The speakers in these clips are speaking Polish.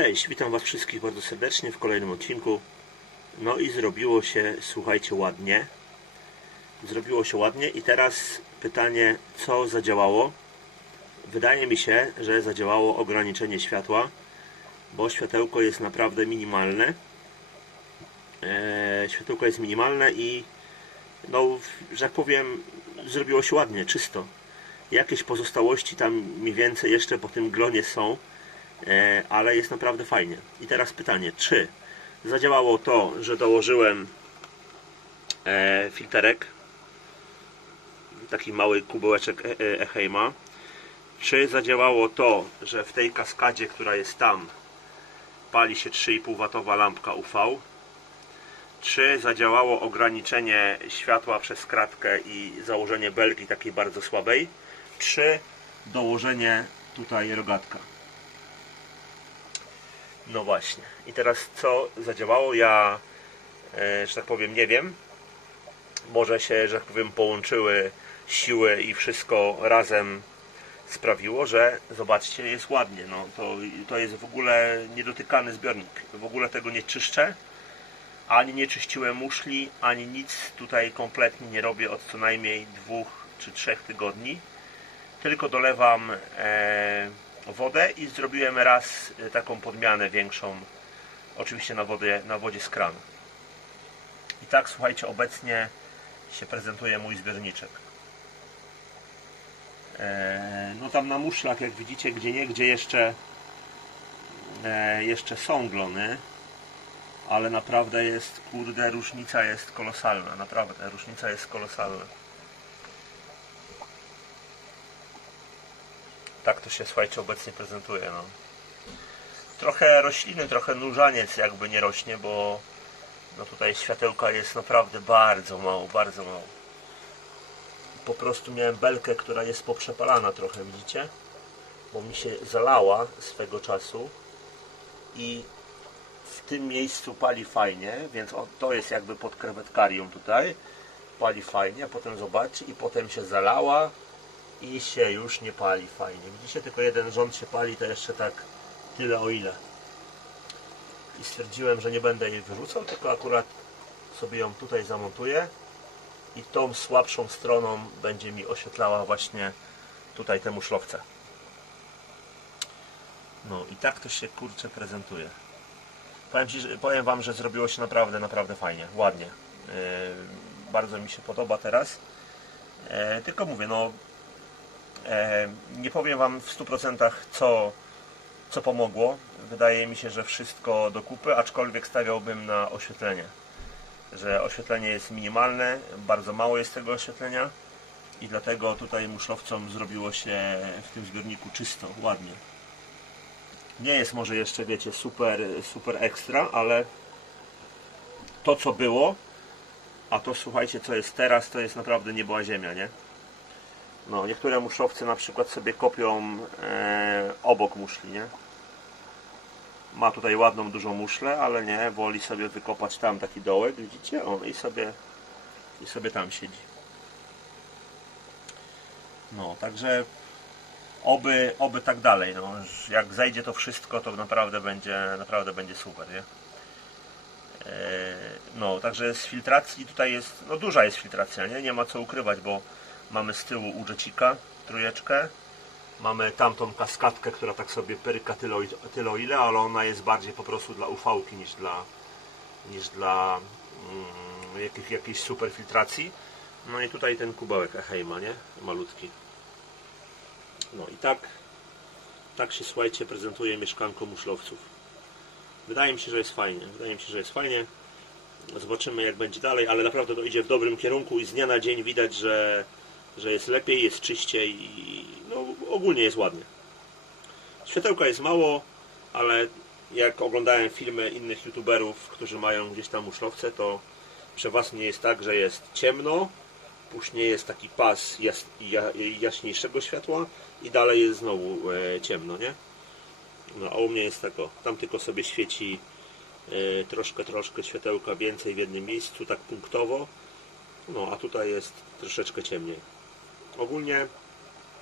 Cześć, witam Was wszystkich bardzo serdecznie w kolejnym odcinku. No i zrobiło się, słuchajcie, ładnie. Zrobiło się ładnie i teraz pytanie, co zadziałało? Wydaje mi się, że zadziałało ograniczenie światła, bo światełko jest naprawdę minimalne. Eee, światełko jest minimalne i no, że tak powiem, zrobiło się ładnie, czysto. Jakieś pozostałości tam mniej więcej jeszcze po tym glonie są, ale jest naprawdę fajnie. I teraz pytanie, czy zadziałało to, że dołożyłem e, filterek, taki mały kubełeczek e- e- Eheima, czy zadziałało to, że w tej kaskadzie, która jest tam, pali się 3,5 watowa lampka UV, czy zadziałało ograniczenie światła przez kratkę i założenie belki takiej bardzo słabej, czy dołożenie tutaj rogatka. No właśnie. I teraz co zadziałało? Ja, e, że tak powiem, nie wiem. Może się, że tak powiem, połączyły siły i wszystko razem sprawiło, że zobaczcie, jest ładnie. No, to, to jest w ogóle niedotykany zbiornik. W ogóle tego nie czyszczę. Ani nie czyściłem muszli, ani nic tutaj kompletnie nie robię od co najmniej dwóch czy trzech tygodni. Tylko dolewam e, wodę i zrobiłem raz e, taką podmianę większą, oczywiście na, wodę, na wodzie z kranu. I tak słuchajcie, obecnie się prezentuje mój zbiorniczek. E, no tam na muszlach, jak widzicie, gdzie nie, gdzie jeszcze, e, jeszcze są glony, ale naprawdę jest, kurde, różnica jest kolosalna, naprawdę, różnica jest kolosalna. Tak to się, słuchajcie, obecnie prezentuje, no. Trochę rośliny, trochę nurzaniec jakby nie rośnie, bo no tutaj światełka jest naprawdę bardzo mało, bardzo mało. Po prostu miałem belkę, która jest poprzepalana trochę, widzicie? Bo mi się zalała swego czasu i w tym miejscu pali fajnie, więc on, to jest jakby pod krewetkarium tutaj. Pali fajnie, potem zobaczcie i potem się zalała i się już nie pali fajnie. Widzicie, tylko jeden rząd się pali, to jeszcze tak tyle o ile. I stwierdziłem, że nie będę jej wyrzucał, tylko akurat sobie ją tutaj zamontuję i tą słabszą stroną będzie mi oświetlała właśnie tutaj te muszlowce. No i tak to się kurczę prezentuje. Powiem, ci, że, powiem Wam, że zrobiło się naprawdę, naprawdę fajnie, ładnie. Yy, bardzo mi się podoba teraz. E, tylko mówię, no nie powiem Wam w 100% co, co pomogło. Wydaje mi się, że wszystko do kupy, aczkolwiek stawiałbym na oświetlenie. Że oświetlenie jest minimalne, bardzo mało jest tego oświetlenia i dlatego tutaj muszlowcom zrobiło się w tym zbiorniku czysto, ładnie. Nie jest może jeszcze, wiecie, super, super ekstra, ale to co było, a to słuchajcie, co jest teraz, to jest naprawdę nie była ziemia, nie? No, niektóre muszlowce na przykład sobie kopią e, obok muszli, nie? Ma tutaj ładną, dużą muszlę, ale nie, woli sobie wykopać tam taki dołek, widzicie? O, i sobie, i sobie tam siedzi. No, także oby, oby tak dalej. No. Jak zajdzie to wszystko, to naprawdę będzie, naprawdę będzie super, nie? E, No, także z filtracji tutaj jest, no duża jest filtracja, nie? Nie ma co ukrywać, bo mamy z tyłu u Jetsika trójeczkę, mamy tamtą kaskadkę, która tak sobie pyryka tyle, o- ile, ale ona jest bardziej po prostu dla UV niż dla niż dla mm, jakiejś, jakiejś super filtracji. No i tutaj ten kubełek Eheima, nie? Malutki. No i tak, tak się słuchajcie prezentuje mieszkanko muszlowców. Wydaje mi się, że jest fajnie. Wydaje mi się, że jest fajnie. Zobaczymy jak będzie dalej, ale naprawdę to idzie w dobrym kierunku i z dnia na dzień widać, że, że jest lepiej, jest czyściej i no, ogólnie jest ładnie. Światełka jest mało, ale jak oglądałem filmy innych youtuberów, którzy mają gdzieś tam muszlowce, to przeważnie jest tak, że jest ciemno, później jest taki pas jas, ja, jaśniejszego światła i dalej jest znowu e, ciemno, nie? No a u mnie jest tako, tam tylko sobie świeci e, troszkę, troszkę światełka więcej w jednym miejscu, tak punktowo, no a tutaj jest troszeczkę ciemniej. Ogólnie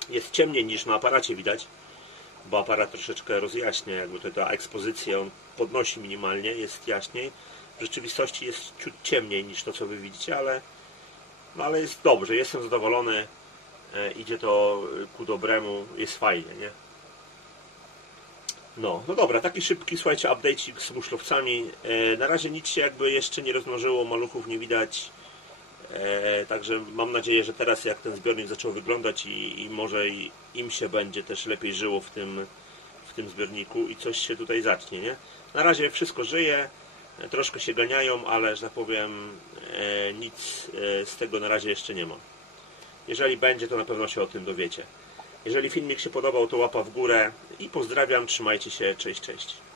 jest ciemniej niż na aparacie widać, bo aparat troszeczkę rozjaśnia, jakby tutaj ta ekspozycja, on podnosi minimalnie, jest jaśniej. W rzeczywistości jest ciut ciemniej niż to, co wy widzicie, ale, no ale jest dobrze, jestem zadowolony, e, idzie to ku dobremu, jest fajnie, nie? No, no dobra, taki szybki, słuchajcie, update'ik z muszlowcami. E, na razie nic się jakby jeszcze nie rozmnożyło, maluchów nie widać. E, także mam nadzieję, że teraz jak ten zbiornik zaczął wyglądać i, i może im się będzie też lepiej żyło w tym, w tym zbiorniku i coś się tutaj zacznie, nie? Na razie wszystko żyje, troszkę się ganiają, ale że tak powiem e, nic e, z tego na razie jeszcze nie ma. Jeżeli będzie, to na pewno się o tym dowiecie. Jeżeli filmik się podobał, to łapa w górę i pozdrawiam, trzymajcie się, cześć, cześć.